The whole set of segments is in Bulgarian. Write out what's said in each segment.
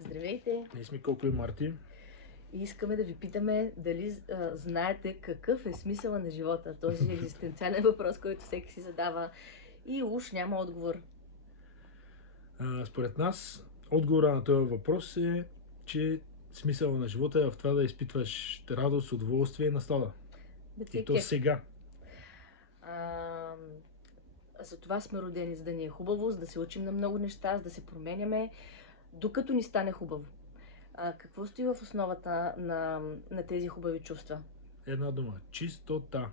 Здравейте! Ние сме Колко и Марти. И искаме да ви питаме дали знаете какъв е смисъла на живота. Този екзистенциален въпрос, който всеки си задава и уж няма отговор. Според нас, отговора на този въпрос е, че смисъла на живота е в това да изпитваш радост, удоволствие и наслада. Да ти И е то кеф. сега. За това сме родени, за да ни е хубаво, за да се учим на много неща, за да се променяме, докато ни стане хубаво. Какво стои в основата на тези хубави чувства? Една дума. Чистота.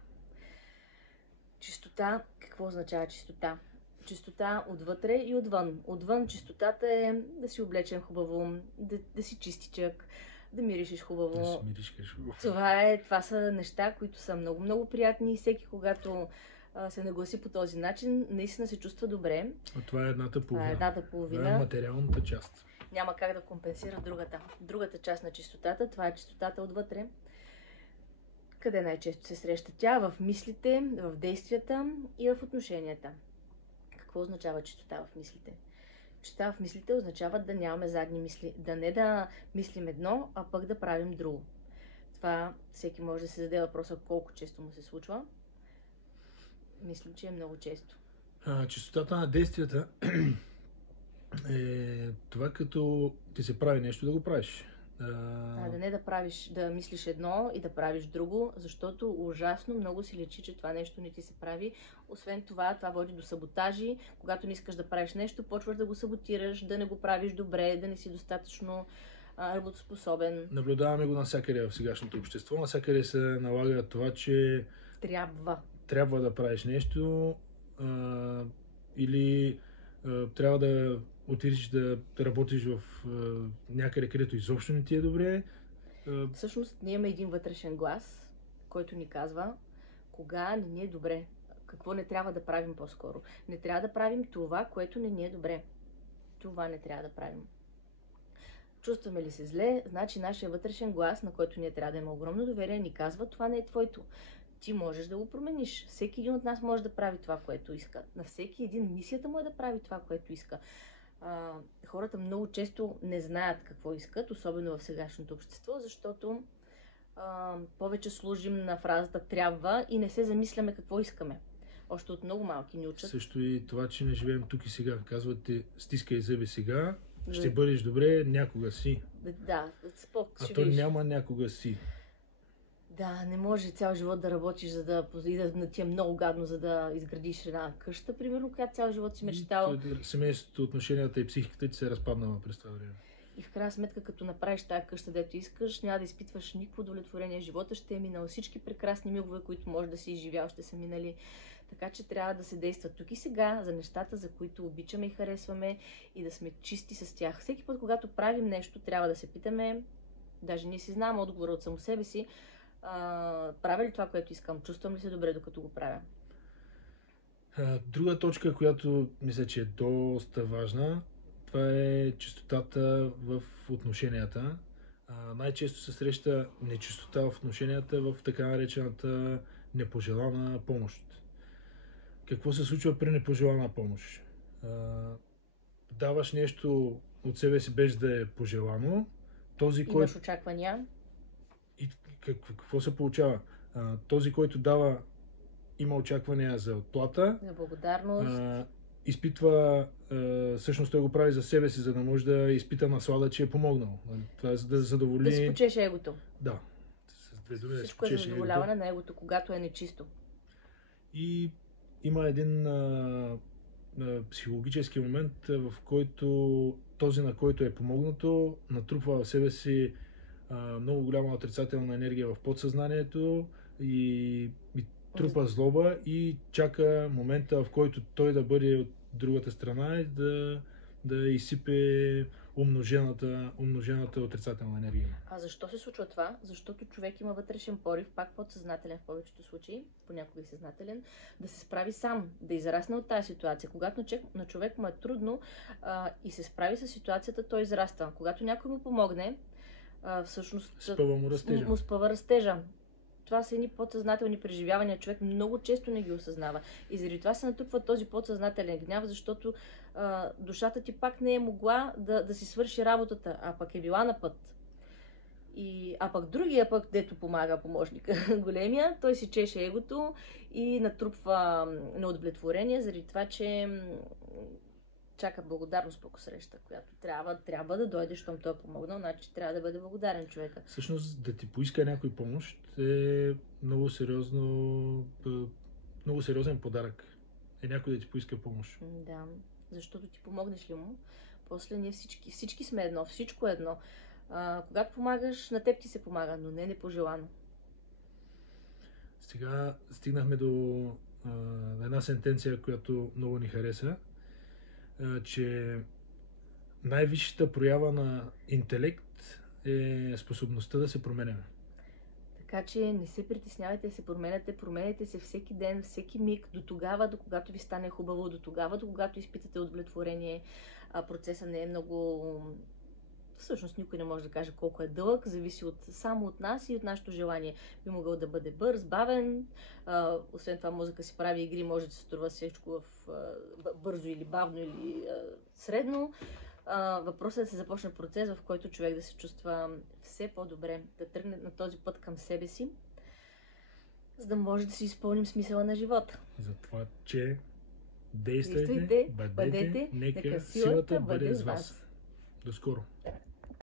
Чистота, какво означава чистота? Чистота отвътре и отвън. Отвън чистотата е да си облечен хубаво, да си чистичък, да миришеш хубаво. Да се миришкаш. Това са неща, които са много приятни и всеки, когато се нагласи по този начин, наистина се чувства добре. А това е едната половина. Това е Това е материалната част. Няма как да компенсира другата. Другата част на чистотата, това е чистотата отвътре. Къде най-често се среща тя? В мислите, в действията и в отношенията. Какво означава чистота в мислите? Чистота в мислите означава да нямаме задни мисли. Да не да мислим едно, а пък да правим друго. Това всеки може да се зададе въпроса колко често му се случва. Мисля, че е много често. Чистотата на действията е това, като ти се прави нещо, да го правиш. Да не да мислиш едно и да правиш друго, защото ужасно много си лечи, че това нещо не ти се прави. Освен това води до саботажи. Когато не искаш да правиш нещо, почваш да го саботираш, да не го правиш добре, да не си достатъчно работоспособен. Наблюдаваме го навсякъде в сегашното общество. Навсякъде се налага това, че трябва да правиш нещо или трябва да отидеш да работиш в някъде, където изобщо не ти е добре. Всъщност ние имаме един вътрешен глас, който ни казва кога не ни е добре. Какво не трябва да правим по-скоро. Не трябва да правим това, което не ни е добре. Това не трябва да правим. Чувстваме ли се зле, значи нашия вътрешен глас, на който ние трябва да има огромно доверие, ни казва това не е твоето. Ти можеш да го промениш. Всеки един от нас може да прави това, което иска. На всеки един мисията му е да прави това, което иска. Хората много често не знаят какво искат, особено в сегашното общество, защото повече служим на фразата трябва и не се замисляме какво искаме. Още от много малки ни учат. Също и това, че не живеем тук и сега. Казвате, стискай зъби сега, ще бъдеш добре, някога си. Да, а то няма някога си. Да, не може цял живот да работиш, за да ти е много гадно, за да изградиш една къща, примерно, която цял живот си мечтал. Семейството, отношенията и психиката ти се разпаднала през това време. И в крайна сметка, като направиш тая къща, дето искаш, няма да изпитваш никакво удовлетворение. Живота ще е минал. Всички прекрасни мигове, които може да си изживял, ще са минали. Така че трябва да се действа тук и сега за нещата, за които обичаме и харесваме и да сме чисти с тях. Всеки път, когато правим нещо, трябва да се питаме, даже ние си знаем отговора от само себе си, правя ли това, което искам? Чувствам ли се добре, докато го правя? Друга точка, която мисля, че е доста важна, това е чистотата в отношенията. Най-често се среща нечистота в отношенията в така наречената непожелана помощ. Какво се случва при непожелана помощ? Даваш нещо от себе си без да е пожелано. Имаш очаквания. И какво се получава? Този, който дава, има очаквания за отплата. За благодарност. Изпитва, всъщност той го прави за себе си, за да може да изпита наслада, че е помогнал. Това е за да задоволи... Да си почеш егото. Да. С две думи, всичко е за задоволяване на егото, когато е нечисто. И има един психологически момент, в който този, на който е помогнато, натрупва в себе си много голяма отрицателна енергия в подсъзнанието и трупа злоба и чака момента, в който той да бъде от другата страна и да изсипе умножената отрицателна енергия. А защо се случва това? Защото човек има вътрешен порив, пак подсъзнателен в повечето случаи, понякога и съзнателен, да се справи сам, да израсне от тази ситуация. Когато на човек му е трудно и се справи с ситуацията, той израства. Когато някой му помогне, всъщност му спъва растежа. това са едни подсъзнателни преживявания, човек много често не ги осъзнава. И заради това се натрупва този подсъзнателен гняв, защото душата ти пак не е могла да си свърши работата, а пък е била на път. А пък другия пък, дето помага помощника, големия, той си чеше егото и натрупва неудовлетворение заради това, че чака благодарност по среща, която трябва да дойде, щом той е помогнал, значи трябва да бъде благодарен човека. Всъщност да ти поиска някой помощ е много сериозен подарък. Е някой да ти поиска помощ. Да, защото ти помогнеш ли му, после ние всички сме едно, всичко е едно. Когато помагаш, на теб ти се помага, но не непожелано. Сега стигнахме до една сентенция, която много ни хареса, че най-висшата проява на интелект е способността да се променяме. Така че не се притеснявайте да се променяйте се всеки ден, всеки миг, до тогава, до когато ви стане хубаво, до тогава, до когато изпитате удовлетворение. Процесът не е много... Всъщност никой не може да каже колко е дълъг, зависи само от нас и от нашето желание. Би могъл да бъде бърз, бавен, освен това мозъка си прави игри, може да се струва всичко в бързо или бавно или средно. Въпросът е да се започне процес, в който човек да се чувства все по-добре, да тръгне на този път към себе си, за да може да си изпълним смисъла на живота. За това, че действайте, бъдете, нека силата бъде с вас. До скоро!